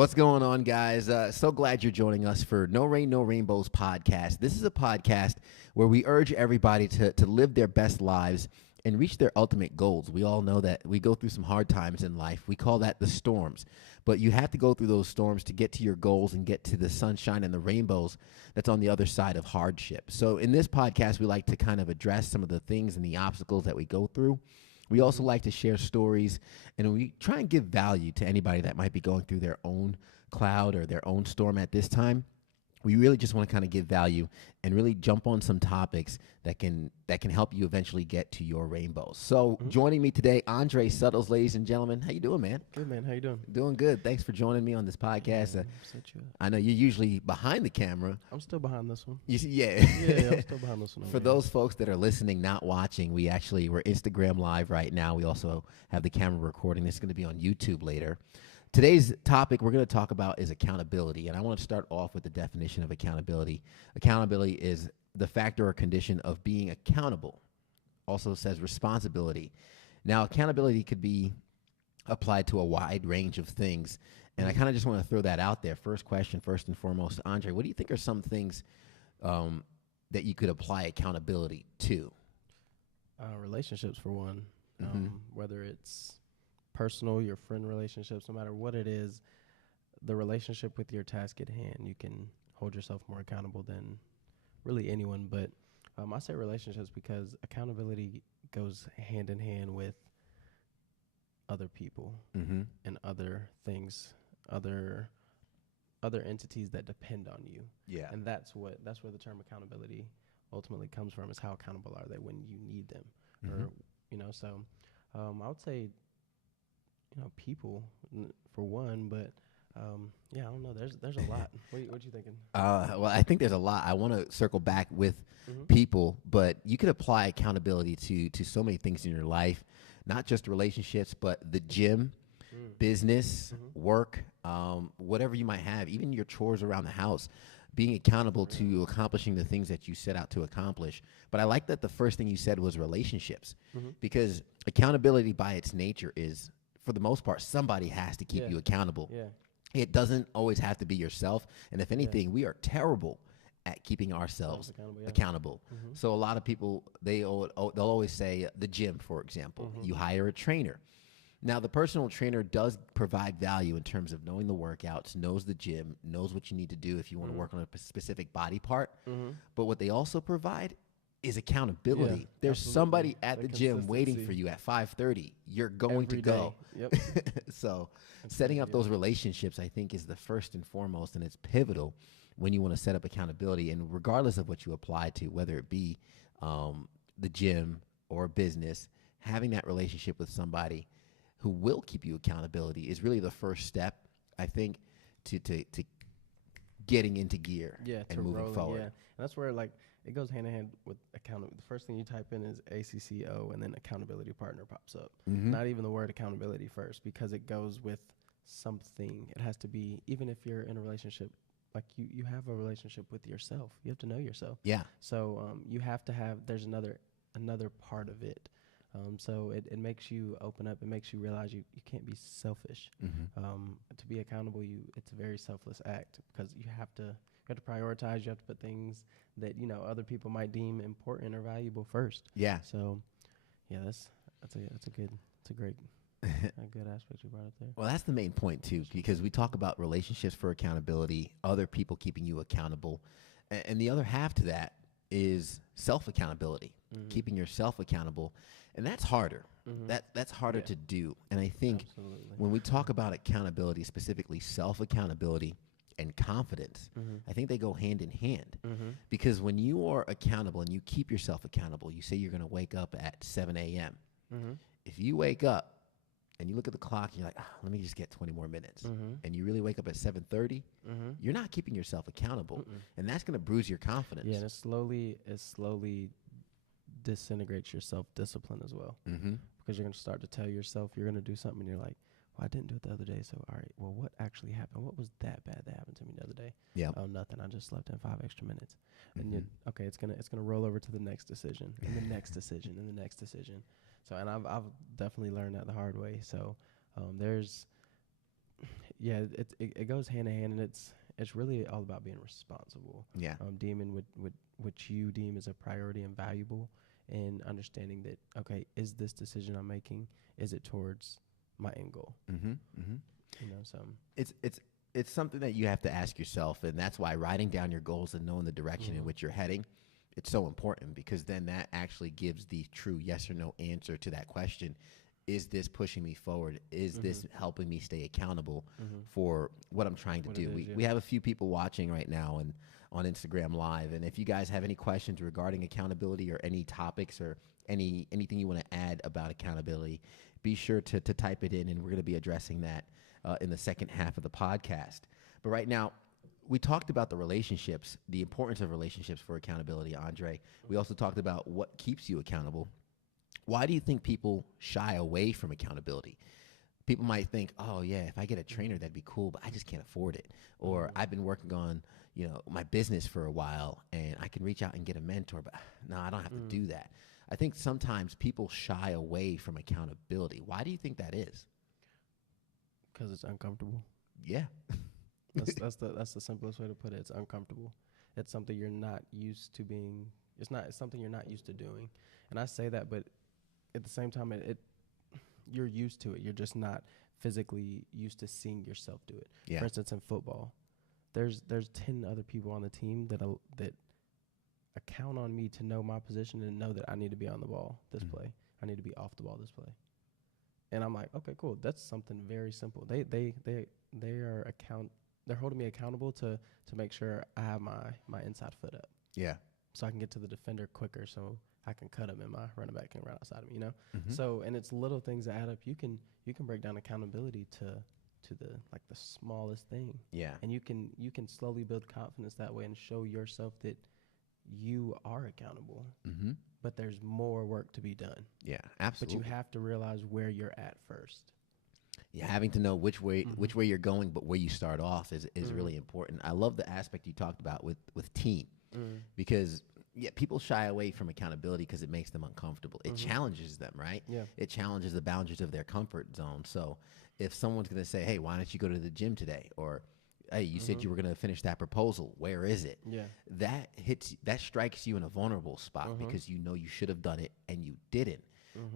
What's going on, guys? So glad you're joining us for No Rain, No Rainbows podcast. This is a podcast where we urge everybody to live their best lives and reach their ultimate goals. We all know that we go through some hard times in life. We call that the storms. But you have to go through those storms to get to your goals and get to the sunshine and the rainbows that's on the other side of hardship. So in this podcast, we like to kind of address some of the things and the obstacles that we go through. We also like to share stories, and we try and give value to anybody that might be going through their own cloud or their own storm at this time. We really just want to kind of give value and really jump on some topics that can help you eventually get to your rainbows. So joining me today, Andrej Suttles, ladies and gentlemen. How you doing, man? Good, man. How you doing? Doing good. Thanks for joining me on this podcast. I know you're usually behind the camera. I'm still behind this one. You see, yeah. Yeah, I'm still behind this one. For those folks that are listening, not watching, we're Instagram live right now. We also have the camera recording. This is going to be on YouTube later. Today's topic we're going to talk about is accountability, and I want to start off with the definition of accountability. Accountability is the factor or condition of being accountable. Also says responsibility. Now, accountability could be applied to a wide range of things, and I kind of just want to throw that out there. First question, first and foremost, Andrej, what do you think are some things that you could apply accountability to? Relationships, for one, whether it's personal, your friend relationships, no matter what it is, the relationship with your task at hand, you can hold yourself more accountable than really anyone. But I say relationships because accountability goes hand in hand with other people and other things, other entities that depend on you. Yeah. And that's where the term accountability ultimately comes from, is how accountable are they when you need them? Or, so I would say, people for one, but I don't know. There's a lot. What you thinking? Well, I think there's a lot. I want to circle back with people, but you could apply accountability to so many things in your life, not just relationships, but the gym, business, work, whatever you might have, even your chores around the house. Being accountable to accomplishing the things that you set out to accomplish. But I like that the first thing you said was relationships, because accountability by its nature is, for the most part, somebody has to keep you accountable. Yeah. It doesn't always have to be yourself. And if anything, we are terrible at keeping ourselves accountable. So a lot of people, they'll always say the gym, for example. You hire a trainer. Now, the personal trainer does provide value in terms of knowing the workouts, knows the gym, knows what you need to do if you want to work on a specific body part. But what they also provide is accountability. Yeah, there's somebody at the gym waiting for you at 5:30. You're going to go. Yep. So setting up those relationships, I think, is the first and foremost, and it's pivotal when you want to set up accountability. And regardless of what you apply to, whether it be the gym or business, having that relationship with somebody who will keep you accountability is really the first step, I think, to getting into gear and moving forward. Yeah. And that's where, it goes hand in hand with accountability. The first thing you type in is ACCO, and then accountability partner pops up. Not even the word accountability first, because it goes with something. It has to be, even if you're in a relationship, you have a relationship with yourself. You have to know yourself. Yeah. So you have to have, there's another part of it. So it makes you open up. It makes you realize you can't be selfish. To be accountable, it's a very selfless act, because you have to prioritize. You have to put things that other people might deem important or valuable first. Yeah. So, that's a great aspect you brought up there. Well, that's the main point too, because we talk about relationships for accountability, other people keeping you accountable, and the other half to that is self-accountability, keeping yourself accountable, and that's harder. That's harder to do. And I think when we talk about accountability, specifically self-accountability and confidence, I think they go hand in hand, because when you are accountable and you keep yourself accountable, you say you're going to wake up at 7 a.m. If you wake up and you look at the clock and you're like, let me just get 20 more minutes, and you really wake up at 7:30, you're not keeping yourself accountable, and that's going to bruise your confidence. Yeah, and it slowly disintegrates your self-discipline as well, because you're going to start to tell yourself you're going to do something, and you're like, well, I didn't do it the other day, so all right, well, what actually happened? What was that bad that happened to me the other day? Yeah. Oh, nothing. I just slept in 5 extra minutes. And it's gonna roll over to the next decision, and the next decision, and the next decision. So, and I've definitely learned that the hard way. So, it goes hand in hand, and it's really all about being responsible. Yeah. Deeming what you deem as a priority and valuable, and understanding that, okay, is this decision I'm making, is it towards my end goal? Mm-hmm. Mm-hmm. You know, so It's something that you have to ask yourself, and that's why writing down your goals and knowing the direction in which you're heading, it's so important, because then that actually gives the true yes or no answer to that question. Is this pushing me forward? Is this helping me stay accountable for what I'm trying to do? We have a few people watching right now and on Instagram Live, and if you guys have any questions regarding accountability or any topics or anything you want to add about accountability, be sure to type it in, and we're going to be addressing that in the second half of the podcast. But right now, we talked about the relationships, the importance of relationships for accountability, Andre. We also talked about what keeps you accountable. Why do you think people shy away from accountability? People might think, oh, yeah, if I get a trainer, that'd be cool, but I just can't afford it. Or I've been working on, my business for a while, and I can reach out and get a mentor, but no, I don't have to do that. I think sometimes people shy away from accountability. Why do you think that is? Because it's uncomfortable. Yeah. That's the simplest way to put it. It's uncomfortable. It's something you're not used to being. It's something you're not used to doing. And I say that, but at the same time, you're used to it. You're just not physically used to seeing yourself do it. Yeah. For instance, in football, there's 10 other people on the team that account on me to know my position and know that I need to be on the ball this play. I need to be off the ball this play. And I'm like, okay, cool. That's something very simple. They're holding me accountable to make sure I have my inside foot up. Yeah. So I can get to the defender quicker, so I can cut him and my running back can run outside of me, So, and it's little things that add up. You can break down accountability to the smallest thing. Yeah. And you can slowly build confidence that way and show yourself that you are accountable. Mm-hmm. But there's more work to be done. Yeah, absolutely. But you have to realize where you're at first. Yeah, having to know which way you're going, but where you start off is really important. I love the aspect you talked about with team, because people shy away from accountability because it makes them uncomfortable. It challenges them, right? Yeah. It challenges the boundaries of their comfort zone. So if someone's going to say, hey, why don't you go to the gym today? Or, hey, you said you were going to finish that proposal. Where is it? Yeah. That strikes you in a vulnerable spot because you know you should have done it and you didn't.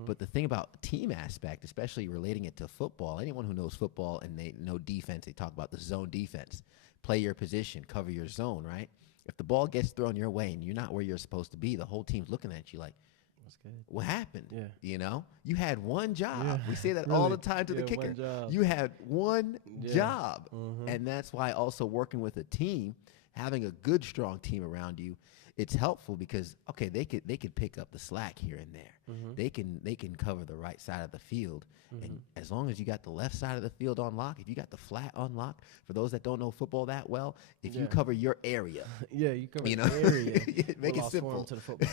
But the thing about team aspect, especially relating it to football, anyone who knows football and they know defense, they talk about the zone defense. Play your position, cover your zone, right? If the ball gets thrown your way and you're not where you're supposed to be, the whole team's looking at you like, that's good. What happened? Yeah. You had one job. Yeah. We say that Really? all the time to the kicker. One job. You had one job. Mm-hmm. And that's why also working with a team, having a good, strong team around you, it's helpful because, okay, they could pick up the slack here and there. They can cover the right side of the field. And as long as you got the left side of the field on lock, if you got the flat on lock, for those that don't know football that well, if you cover your area. You cover your area. Make it simple. To the football.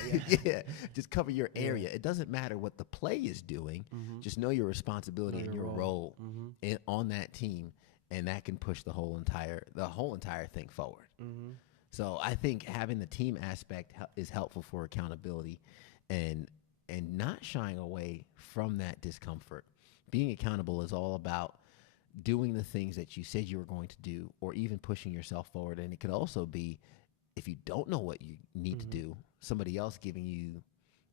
Just cover your area. It doesn't matter what the play is doing. Just know your responsibility and your role on that team, and that can push the whole entire thing forward. So I think having the team aspect is helpful for accountability, and not shying away from that discomfort. Being accountable is all about doing the things that you said you were going to do, or even pushing yourself forward. And it could also be, if you don't know what you need to do, somebody else giving you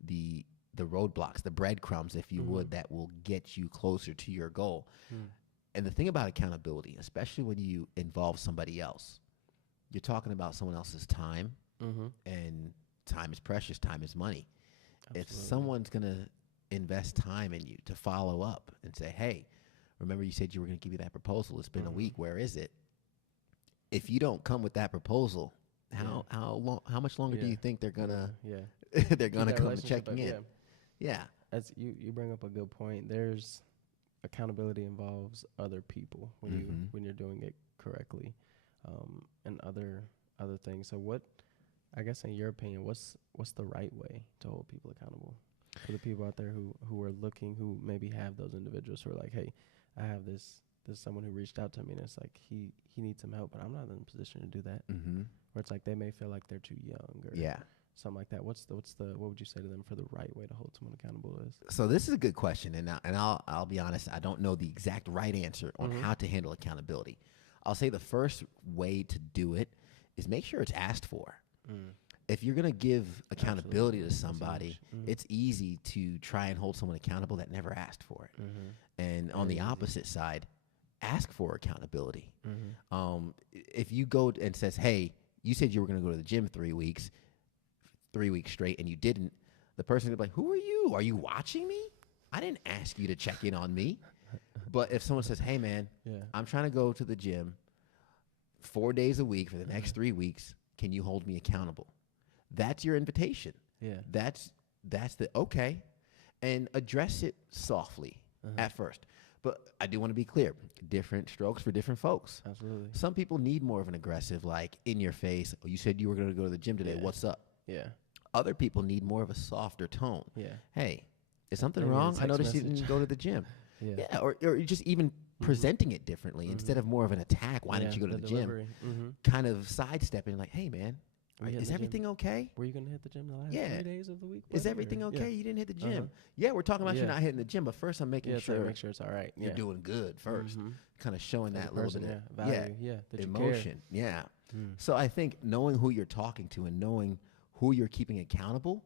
the roadblocks, the breadcrumbs, if you would, that will get you closer to your goal. And the thing about accountability, especially when you involve somebody else, you're talking about someone else's time, and time is precious. Time is money. Absolutely. If someone's going to invest time in you to follow up and say, hey, remember you said you were going to give me that proposal. It's been a week. Where is it? If you don't come with that proposal, how much longer do you think they're going to they're going to come checking in? Yeah. As you bring up a good point. There's accountability involves other people when you're doing it correctly. And other things. So what, I guess in your opinion, what's the right way to hold people accountable? For the people out there who are looking, who maybe have those individuals who are like, hey, I have this someone who reached out to me and it's like he needs some help, but I'm not in a position to do that. Where it's like they may feel like they're too young. something like that, what would you say to them for the right way to hold someone accountable is? So this is a good question, and I'll be honest, I don't know the exact right answer on how to handle accountability. I'll say the first way to do it is make sure it's asked for. If you're going to give accountability to somebody, it's easy to try and hold someone accountable that never asked for it. And on the opposite side, ask for accountability. If you go and says, hey, you said you were going to go to the gym 3 weeks straight, and you didn't, the person would be like, who are you? Are you watching me? I didn't ask you to check in on me. But if someone says, hey, man, I'm trying to go to the gym 4 days a week for the next 3 weeks, can you hold me accountable? That's your invitation. Yeah. That's the okay. And address it softly at first. But I do want to be clear. Different strokes for different folks. Absolutely. Some people need more of an aggressive, like, in your face, oh, you said you were going to go to the gym today. What's up? Yeah. Other people need more of a softer tone. Yeah. Hey, is something wrong? I noticed you didn't go to the gym. Yeah. Or just even presenting it differently instead of more of an attack. Why didn't you go to the gym? Kind of sidestepping, like, hey, man, is everything okay? Were you going to hit the gym the last 3 days of the week? Is everything okay? You didn't hit the gym. Yeah, we're talking about you not hitting the gym, but first I'm making sure. Make sure it's all right. You're doing good first. Kind of showing that little bit of value. That emotion. Yeah. So I think knowing who you're talking to and knowing who you're keeping accountable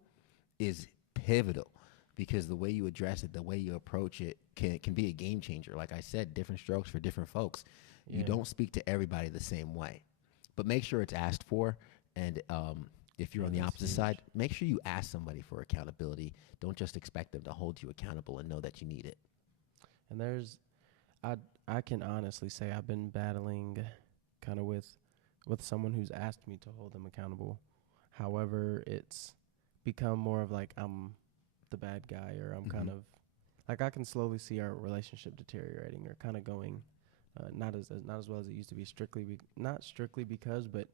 is pivotal, because the way you address it, the way you approach it can be a game changer. Like I said, different strokes for different folks. You don't speak to everybody the same way, but make sure it's asked for. And if you're on the opposite side, make sure you ask somebody for accountability. Don't just expect them to hold you accountable and know that you need it. And I can honestly say I've been battling kind of with someone who's asked me to hold them accountable. However, it's become more of like I'm the bad guy, or I'm kind of like, I can slowly see our relationship deteriorating or kind of going not as well as it used to be, not strictly because, but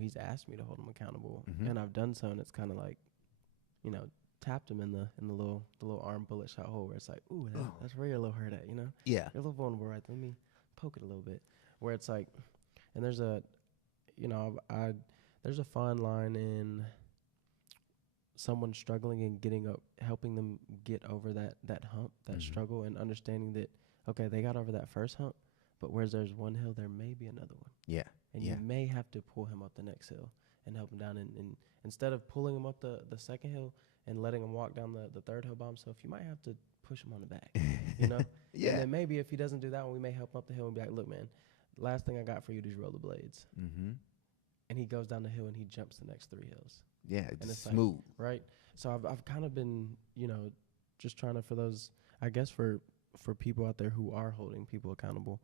he's asked me to hold him accountable, and I've done so, and it's kind of like, tapped him in the little arm bullet shot hole where it's like, ooh, that's where you're a little hurt at, Yeah. You're a little vulnerable right there. Let me poke it a little bit. Where it's like, and there's a, there's a fine line in someone struggling and helping them get over that hump, that struggle, and understanding that, okay, they got over that first hump, but whereas there's one hill, there may be another one. Yeah. And you may have to pull him up the next hill and help him down. And instead of pulling him up the second hill and letting him walk down the third hill by himself, you might have to push him on the back, Yeah. And then maybe if he doesn't do that one, we may help him up the hill and be like, look, man, last thing I got for you is rollerblades. And he goes down the hill and he jumps the next 3 hills. Yeah, it's smooth. Like, right? So I've kind of been, just trying to, for those, I guess for people out there who are holding people accountable,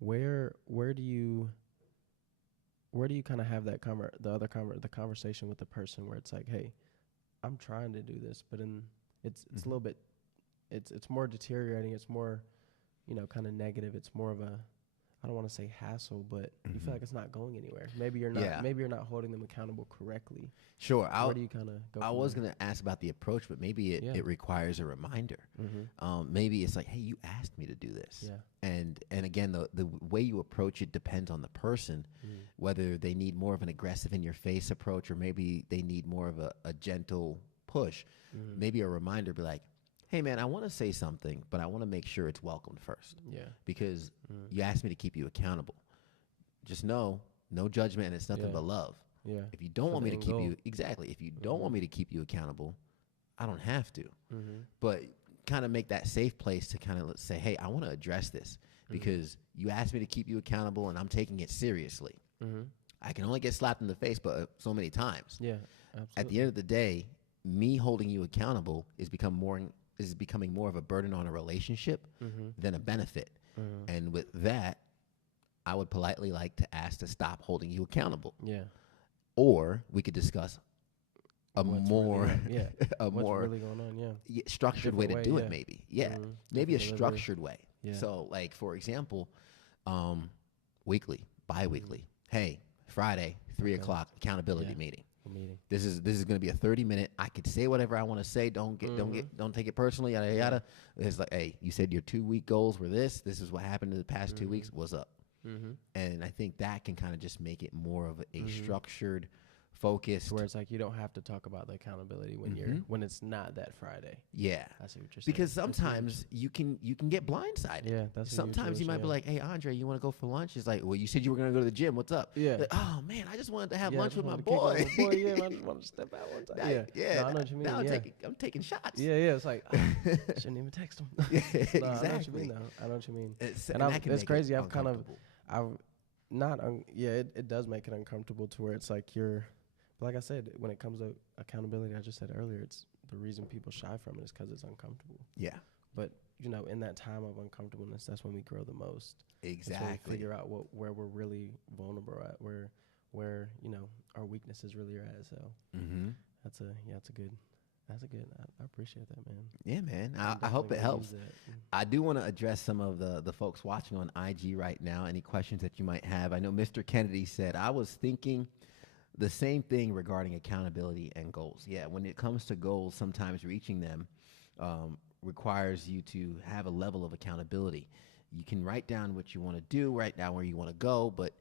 where do you kind of have that the conversation with the person where it's like, hey, I'm trying to do this, but it's a little bit, it's more deteriorating. It's more, kind of negative. It's more of a, I don't want to say hassle, but you feel like it's not going anywhere. Maybe you're not. Maybe you're not holding them accountable correctly. Sure. Where do you kind of go? I was going to ask about the approach, but maybe it requires a reminder. Maybe it's like, hey, you asked me to do this. Yeah. And again, the way you approach it depends on the person, whether they need more of an aggressive in your face approach, or maybe they need more of a gentle push. Maybe a reminder, be like, hey, man, I want to say something, but I want to make sure it's welcomed first. Yeah. Because you asked me to keep you accountable. Just know, no judgment, and it's nothing but love. Yeah. If you don't want me to keep you, if you don't want me to keep you accountable, I don't have to. But kind of make that safe place to kind of say, hey, I want to address this because you asked me to keep you accountable, and I'm taking it seriously. I can only get slapped in the face, but so many times. Yeah, absolutely. At the end of the day, me holding you accountable is becoming more of a burden on a relationship than a benefit. And with that, I would politely like to ask to stop holding you accountable. Yeah. Or we could discuss what's more really going on, structured way to do it, maybe. Yeah. Maybe a structured way. Yeah. So like, for example, weekly, bi-weekly. Hey, Friday, 3 o'clock, accountability meeting. This is going to be a 30-minute. I could say whatever I want to say. Don't take it personally. Yada yada. It's like, hey, you said your 2-week goals were this. This is what happened in the past 2 weeks. What's up? And I think that can kind of just make it more of a structured focused. Where it's like you don't have to talk about the accountability when it's not that Friday. Yeah. I see what you're saying. Because sometimes you can get blindsided. Yeah, that's sometimes you might be like, "Hey, Andre, you want to go for lunch?" It's like, "Well, you said you were going to go to the gym. What's up?" Yeah. Like, oh man, I just wanted to have lunch with my boy. Yeah, I just want to step out one time. Yeah. No, I know what you mean. Now I'm taking shots. Yeah. It's like shouldn't even text him. Yeah, exactly. No, I know what you mean. Though. I know what you mean. It's crazy. It does make it uncomfortable to where it's like like I said, when it comes to accountability, I just said earlier, it's the reason people shy from it is because it's uncomfortable. Yeah. But, in that time of uncomfortableness, that's when we grow the most. Exactly. That's when we figure out where we're really vulnerable at, where our weaknesses really are at. So that's a good. I appreciate that, man. Yeah, man. I hope it helps. I do want to address some of the folks watching on IG right now. Any questions that you might have? I know Mr. Kennedy said, I was thinking the same thing regarding accountability and goals. Yeah, when it comes to goals, sometimes reaching them requires you to have a level of accountability. You can write down what you want to do, write down where you want to go, but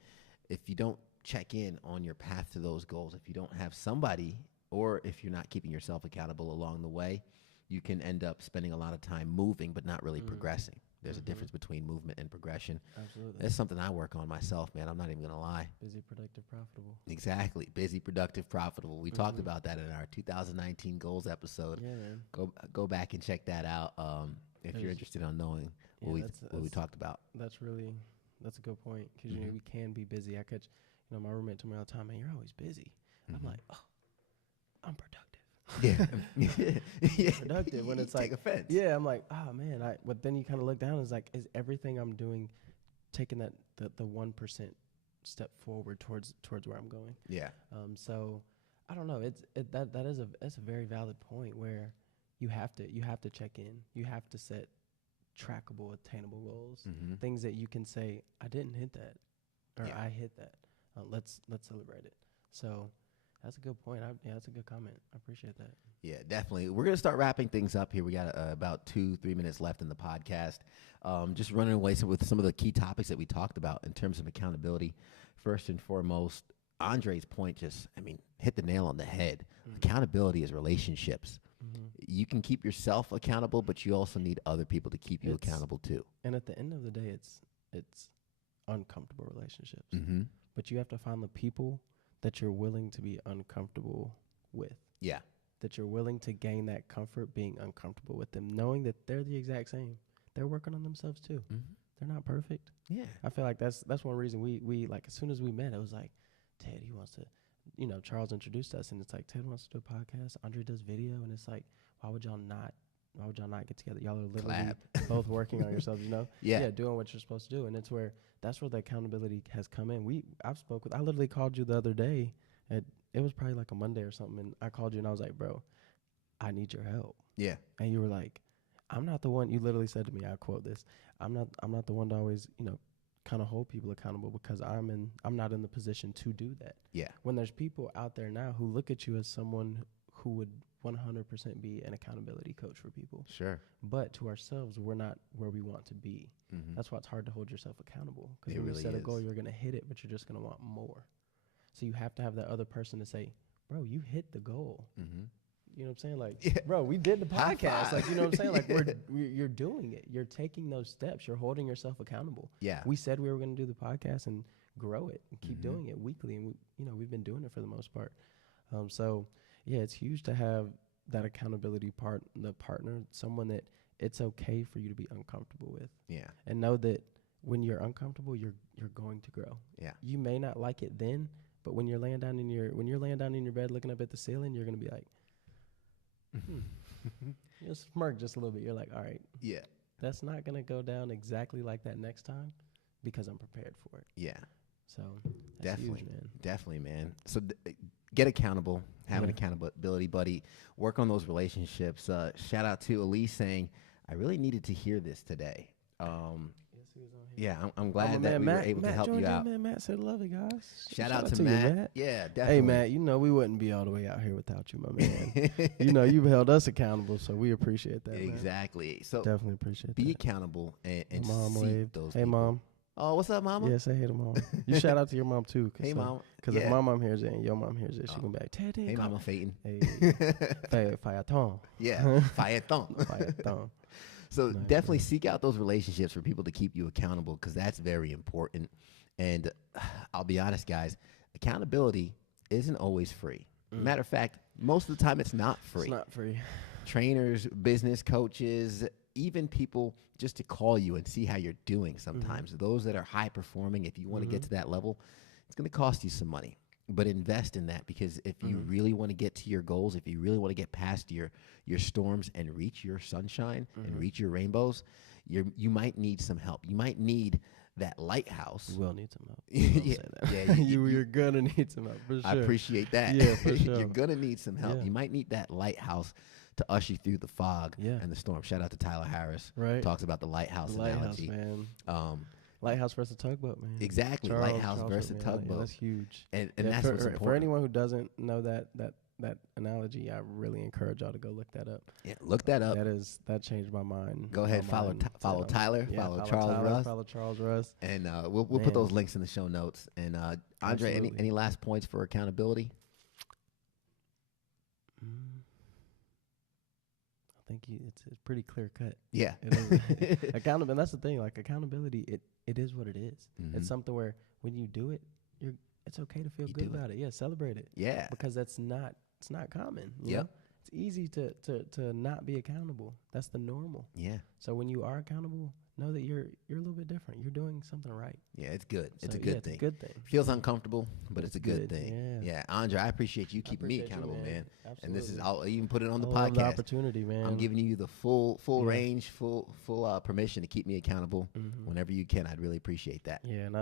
if you don't check in on your path to those goals, if you don't have somebody, or if you're not keeping yourself accountable along the way, you can end up spending a lot of time moving but not really progressing. There's a difference between movement and progression. Absolutely. That's something I work on myself, man. I'm not even going to lie. Busy, productive, profitable. Exactly. Busy, productive, profitable. We talked about that in our 2019 goals episode. Yeah, man. Go back and check that out if you're interested in knowing what we talked about. That's a good point because we can be busy. I could, my roommate told me all the time, man, you're always busy. I'm like, oh, I'm productive. Yeah. Productive when it's take like offense. Yeah, I'm like, oh man. But then you kind of look down and it's like, is everything I'm doing taking the 1% step forward towards where I'm going? Yeah. So I don't know. That's a very valid point where you have to check in. You have to set trackable, attainable goals. Things that you can say, I didn't hit that, or I hit that. Let's celebrate it. So. That's a good point. That's a good comment. I appreciate that. Yeah, definitely. We're going to start wrapping things up here. We got about 2-3 minutes left in the podcast. Just running away with some of the key topics that we talked about in terms of accountability. First and foremost, Andre's point hit the nail on the head. Accountability is relationships. You can keep yourself accountable, but you also need other people to keep you accountable too. And at the end of the day, it's uncomfortable relationships. But you have to find the people that you're willing to be uncomfortable with. Yeah. That you're willing to gain that comfort being uncomfortable with them, knowing that they're the exact same. They're working on themselves too. They're not perfect. Yeah. I feel like that's one reason we like, as soon as we met, it was like, Ted, he wants to, Charles introduced us and it's like, Ted wants to do a podcast. Andre does video. And it's like, why would y'all not get together? Y'all are literally both working on yourselves, Yeah, doing what you're supposed to do. And that's where the accountability has come in. I literally called you the other day. It was probably like a Monday or something. And I called you and I was like, bro, I need your help. Yeah. And you were like, I'm not the one. You literally said to me, I quote this, I'm not the one to always, kind of hold people accountable because I'm not in the position to do that. Yeah. When there's people out there now who look at you as someone who would 100% be an accountability coach for people. Sure. But to ourselves, we're not where we want to be. That's why it's hard to hold yourself accountable. Because when you set a goal, you're going to hit it, but you're just going to want more. So you have to have that other person to say, bro, you hit the goal. You know what I'm saying? Like, bro, we did the podcast. Like, you know what I'm saying? Like, you're doing it. You're taking those steps. You're holding yourself accountable. Yeah. We said we were going to do the podcast and grow it and keep doing it weekly. And, we've been doing it for the most part. So, yeah, it's huge to have that accountability the partner, someone that it's okay for you to be uncomfortable with. Yeah. And know that when you're uncomfortable, you're going to grow. Yeah. You may not like it then, but when you're laying down in your bed looking up at the ceiling, you're going to be like, you'll smirk just a little bit. You're like, all right. Yeah. That's not going to go down exactly like that next time because I'm prepared for it. Yeah. So that's huge, man. Definitely, man. So get accountable, have an accountability buddy, work on those relationships. Shout out to Elise saying, I really needed to hear this today. Yeah, I'm glad that we were able to help you out. Matt said, love it, guys. Shout out to Matt. Yeah, definitely. Hey, Matt, we wouldn't be all the way out here without you, my man. You've held us accountable, so we appreciate that. Exactly. Man. So definitely appreciate that. Be accountable and Mom seek those Hey, people. Mom. Oh, what's up, mama? Yeah, say hey to mom. You shout out to your mom too. Hey, mom. Because if my mom hears it and your mom hears it, she gonna be like, Teddy. Hey, mama, Phaeton. Hey, Phaeton. Yeah, Phaeton. Phaeton. So Nice, definitely seek out those relationships for people to keep you accountable, because that's very important. And I'll be honest, guys, accountability isn't always free. Matter of fact, most of the time it's not free. It's not free. Trainers, business coaches, even people just to call you and see how you're doing sometimes. Those that are high performing, if you want to get to that level, it's going to cost you some money. But invest in that, because if you really want to get to your goals, if you really want to get past your storms and reach your sunshine and reach your rainbows, you might need some help. You might need that lighthouse. You will need some help. You say that. You're gonna need some help for sure. I appreciate that. Yeah, for sure. You're gonna need some help. Yeah. You might need that lighthouse to usher you through the fog Yeah. and the storm. Shout out to Tyler Harris. Right. Talks about the lighthouse analogy. Man. Lighthouse versus tugboat, man. Exactly. Lighthouse versus tugboat. Yeah, that's huge. And that's what's important. For anyone who doesn't know that analogy, I really encourage y'all to go look that up. Yeah, look that up. That changed my mind. Go ahead, follow Tyler, follow Charles Russ. Follow Charles Russ. And we'll put those links in the show notes. And Andre, any last points for accountability? I think it's pretty clear cut. Yeah. Accountability. That's the thing. Like accountability, it is what it is. It's something where when you do it, it's okay to feel good about it. Yeah, celebrate it. Yeah. Because it's not common. Yeah. It's easy to not be accountable. That's the normal. Yeah. So when you are accountable, know that you're a little bit different. You're doing something right. Yeah, it's good. It's So, a good it's thing. a good thing. Feels uncomfortable, but it's a good thing. Yeah. Yeah, Andre, I appreciate you keeping me accountable, man. Absolutely. And this is, I'll even put it on the I love podcast. the opportunity, man. I'm giving you the full range, full permission to keep me accountable whenever you can. I'd really appreciate that. Yeah, and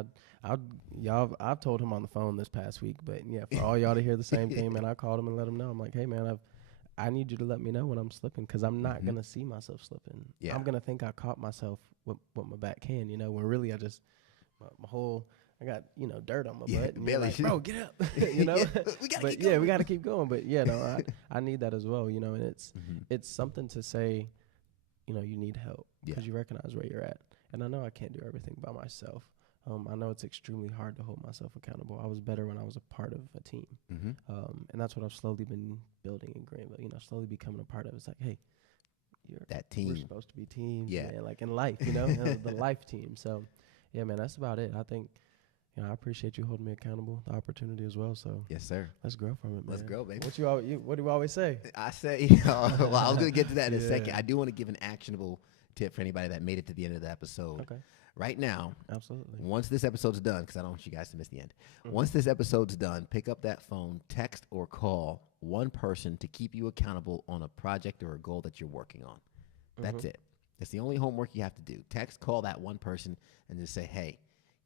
I've told him on the phone this past week, but yeah, for all y'all to hear the same thing, man, I called him and let him know. I'm like, hey, man, I need you to let me know when I'm slipping, because I'm not gonna see myself slipping. Yeah. I'm gonna think I caught myself with my back hand, when really I just I got dirt on my butt. And barely. like, bro, get up. we gotta keep going. Yeah, we gotta keep going. But yeah, no, I need that as well. And it's something to say, you need help because you recognize where you're at. And I know I can't do everything by myself. I know it's extremely hard to hold myself accountable. I was better when I was a part of a team. And that's what I've slowly been building in Greenville, slowly becoming a part of. It's like, hey, that team. We're supposed to be teams, yeah. man, like in life, the life team. So, yeah, man, that's about it. I think, I appreciate you holding me accountable, the opportunity as well. So, yes, sir. Let's grow from it, man. Let's grow, baby. What do you always say? I say, well, I was going to get to that in a second. I do want to give an actionable tip for anybody that made it to the end of the episode. Okay. Right now, absolutely. Once this episode's done, because I don't want you guys to miss the end. Once this episode's done, pick up that phone, text or call one person to keep you accountable on a project or a goal that you're working on. That's it. That's the only homework you have to do. Text, call that one person, and just say, hey,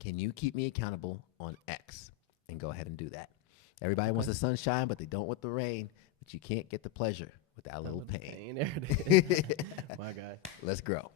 can you keep me accountable on X? And go ahead and do that. Everybody wants the sunshine, but they don't want the rain. But you can't get the pleasure without a little pain. There it is. My guy. Let's grow.